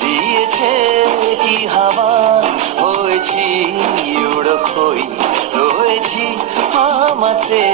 দিয়েছে কি হাওয়া হয়েছি উড়ো কই রয়েছি আমাতে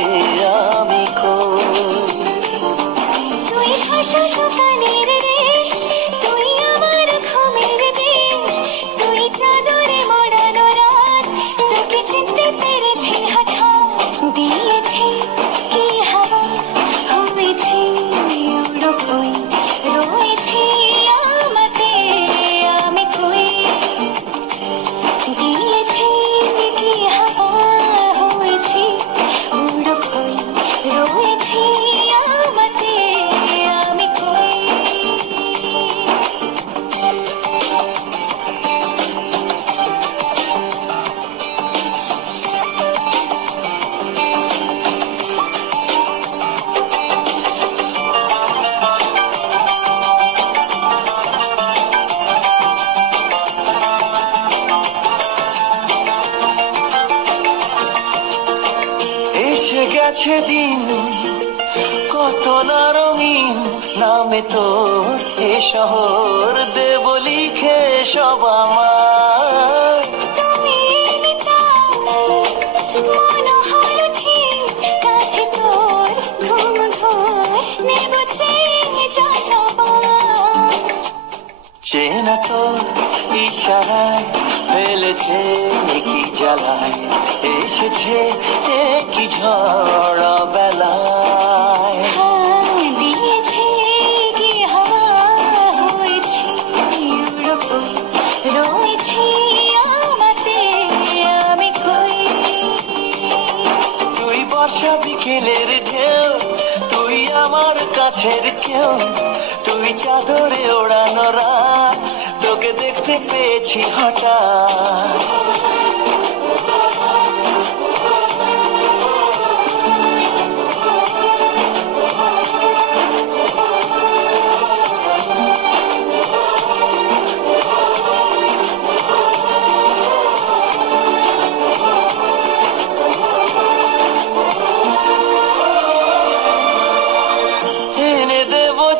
এসে গেছে দিন কত না রঙিন নামে তোর এ শহর দেব লিখে সব আমার চেনা তোর ইশারায় ফেলেছে কি জ্বালায় এসেছে কি ঝড় বেলায়? হয়েছি রয়েছি আমাতে আমি কই তুই তুই আমার কাছের কেউ, তুই চাদরে ওড়ানো রাত, তোকে দেখতে পেয়েছি হঠাৎ।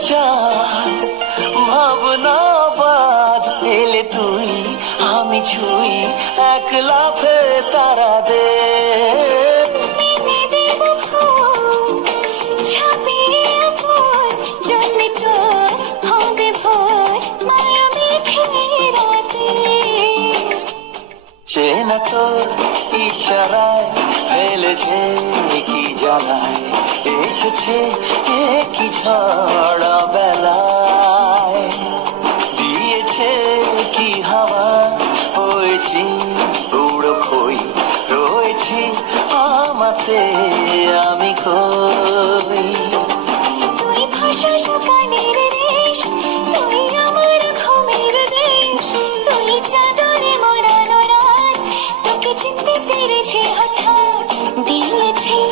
দেব ভাবনা বাদ এলে তুই আমি ছুই এক লাফে তারা দে। চেনা তো ইশারায়, ফেলেছে কি জ্বালায় এসেছে কি ঝড় বেলায় দিয়েছে কি হাওয়া, হয়েছি উড়ো খই রয়েছি আমাতে আমি খই বেড়েছে হঠাৎ দিয়েছে